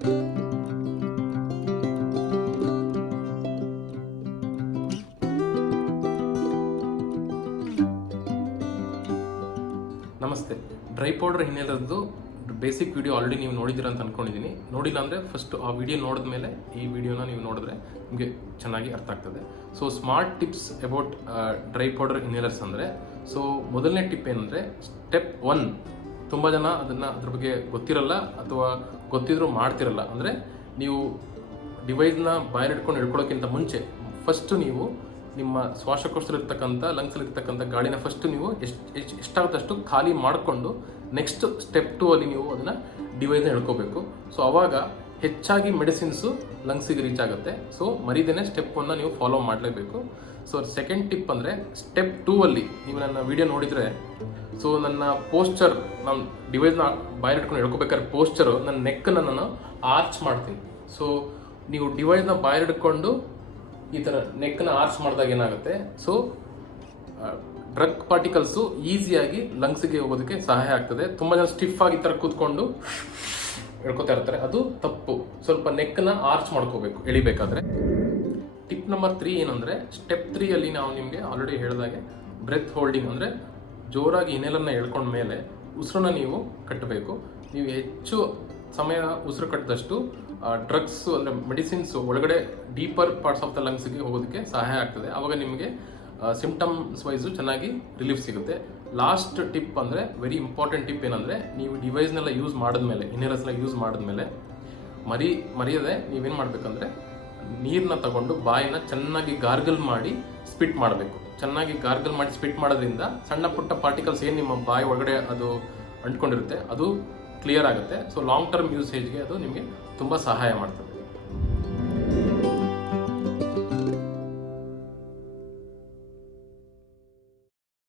ನಮಸ್ತೆ. Dry powder ಇನ್ಹೇಲರ್ದು basic video already ನೀವು ನೋಡಿದ್ದೀರ ಅಂತ ಅಂದ್ಕೊಂಡಿದ್ದೀನಿ. ನೋಡಿಲ್ಲ ಅಂದರೆ ಫಸ್ಟ್ ಆ ವಿಡಿಯೋ ನೋಡಿದ ಮೇಲೆ ಈ ವಿಡಿಯೋನ ನೀವು ನೋಡಿದ್ರೆ ನಿಮಗೆ ಚೆನ್ನಾಗಿ ಅರ್ಥ ಆಗ್ತದೆ. So smart tips about dry powder inhalers ಅಂದರೆ, ಸೊ ಮೊದಲನೇ ಟಿಪ್ ಏನಂದರೆ ಸ್ಟೆಪ್ 1. ತುಂಬ ಜನ ಅದ್ರ ಬಗ್ಗೆ ಗೊತ್ತಿರಲ್ಲ ಅಥವಾ ಗೊತ್ತಿದ್ರೂ ಮಾಡ್ತಿರಲ್ಲ. ಅಂದರೆ ನೀವು ಡಿವೈಸ್ನ ಬಾಯಲ್ಲಿಟ್ಕೊಂಡು ಹಿಡ್ಕೊಳ್ಳೋಕ್ಕಿಂತ ಮುಂಚೆ ಫಸ್ಟು ನೀವು ನಿಮ್ಮ ಶ್ವಾಸಕೋಶದಲ್ಲಿರ್ತಕ್ಕಂಥ ಲಂಗ್ಸಲ್ಲಿರ್ತಕ್ಕಂಥ ಗಾಳಿನ ಫಸ್ಟು ನೀವು ಎಷ್ಟಾಗುತ್ತಷ್ಟು ಖಾಲಿ ಮಾಡಿಕೊಂಡು ನೆಕ್ಸ್ಟ್ ಸ್ಟೆಪ್ 2 ಅಲ್ಲಿ ನೀವು ಅದನ್ನು ಡಿವೈಸ್ನ ಹಿಡ್ಕೋಬೇಕು. ಸೊ ಆವಾಗ ಹೆಚ್ಚಾಗಿ ಮೆಡಿಸಿನ್ಸು ಲಂಗ್ಸಿಗೆ ರೀಚ್ ಆಗುತ್ತೆ. ಸೊ ಮರಿದೇನೆ ಸ್ಟೆಪ್ 1ನ ನೀವು ಫಾಲೋ ಮಾಡಲೇಬೇಕು. ಸೊ ಸೆಕೆಂಡ್ ಟಿಪ್ ಅಂದರೆ ಸ್ಟೆಪ್ 2 ಅಲ್ಲಿ ನೀವು ನನ್ನ ವಿಡಿಯೋ ನೋಡಿದರೆ, ಸೊ ನನ್ನ ಪೋಸ್ಚರ್, ನಾನು ಡಿವೈಸ್ನ ಬಾಯಲ್ಲಿಟ್ಕೊಂಡು ಹಿಡ್ಕೋಬೇಕಾದ್ರೆ ಪೋಸ್ಚರು ನನ್ನ ನೆಕ್ಕನ್ನು ನಾನು ಆರ್ಚ್ ಮಾಡ್ತೀನಿ. ಸೊ ನೀವು ಡಿವೈಸ್ನ ಬಾಯಲ್ಲಿಟ್ಕೊಂಡು ಈ ಥರ ನೆಕ್ಕನ್ನ ಆರ್ಚ್ ಮಾಡಿದಾಗ ಏನಾಗುತ್ತೆ, ಸೊ ಡ್ರಗ್ ಪಾರ್ಟಿಕಲ್ಸು ಈಸಿಯಾಗಿ ಲಂಗ್ಸಿಗೆ ಹೋಗೋದಕ್ಕೆ ಸಹಾಯ ಆಗ್ತದೆ. ತುಂಬ ಜನ ಸ್ಟಿಫ್ ಆಗಿ ಈ ಥರ ಕೂತ್ಕೊಂಡು ಹೇಳ್ಕೊತಾ ಇರ್ತಾರೆ, ಅದು ತಪ್ಪು. ಸ್ವಲ್ಪ ನೆಕ್ಕನ್ನ ಆರ್ಚ್ ಮಾಡ್ಕೋಬೇಕು ಎಳಿಬೇಕಾದ್ರೆ. ಟಿಪ್ ನಂಬರ್ 3 ಏನಂದರೆ, ಸ್ಟೆಪ್ 3 ಅಲ್ಲಿ ನಾವು ನಿಮಗೆ ಆಲ್ರೆಡಿ ಹೇಳಿದಾಗೆ ಬ್ರೆತ್ ಹೋಲ್ಡಿಂಗ್, ಅಂದರೆ ಜೋರಾಗಿ ಇನ್ಹೇಲರ್ನ ಎಳ್ಕೊಂಡ ಮೇಲೆ ಉಸಿರನ್ನ ನೀವು ಕಟ್ಟಬೇಕು. ನೀವು ಹೆಚ್ಚು ಸಮಯ ಉಸಿರು ಕಟ್ಟಿದಷ್ಟು ಡ್ರಗ್ಸ್ ಅಂದರೆ ಮೆಡಿಸಿನ್ಸು ಒಳಗಡೆ ಡೀಪರ್ ಪಾರ್ಟ್ಸ್ ಆಫ್ ದ ಲಂಗ್ಸ್ಗೆ ಹೋಗೋದಕ್ಕೆ ಸಹಾಯ ಆಗ್ತದೆ. ಆವಾಗ ನಿಮಗೆ ಸಿಂಪ್ಟಮ್ಸ್ ವೈಸು ಚೆನ್ನಾಗಿ ರಿಲೀಫ್ ಸಿಗುತ್ತೆ. ಲಾಸ್ಟ್ ಟಿಪ್ ಅಂದರೆ ವೆರಿ ಇಂಪಾರ್ಟೆಂಟ್ ಟಿಪ್ ಏನಂದರೆ, ನೀವು ಡಿವೈಸ್ನೆಲ್ಲ ಯೂಸ್ ಮಾಡಿದ್ಮೇಲೆ, ಇನ್ಹೇಲರ್ಸ್ನ ಯೂಸ್ ಮಾಡಿದ್ಮೇಲೆ ಮರೆಯದೆ ನೀವೇನು ಮಾಡಬೇಕಂದ್ರೆ ನೀರನ್ನ ತಗೊಂಡು ಬಾಯಿನ ಚೆನ್ನಾಗಿ ಗಾರ್ಗಲ್ ಮಾಡಿ ಸ್ಪಿಟ್ ಮಾಡಬೇಕು. ಚೆನ್ನಾಗಿ ಗಾರ್ಗಲ್ ಮಾಡಿ ಸ್ಪಿಟ್ ಮಾಡೋದ್ರಿಂದ ಸಣ್ಣ ಪುಟ್ಟ ಪಾರ್ಟಿಕಲ್ಸ್ ಏನು ನಿಮ್ಮ ಬಾಯಿ ಒಳಗಡೆ ಅದು ಅಂಟ್ಕೊಂಡಿರುತ್ತೆ ಅದು ಕ್ಲಿಯರ್ ಆಗುತ್ತೆ. ಸೊ ಲಾಂಗ್ ಟರ್ಮ್ ಯೂಸೇಜ್ಗೆ ಅದು ನಿಮಗೆ ತುಂಬ ಸಹಾಯ ಮಾಡ್ತದೆ.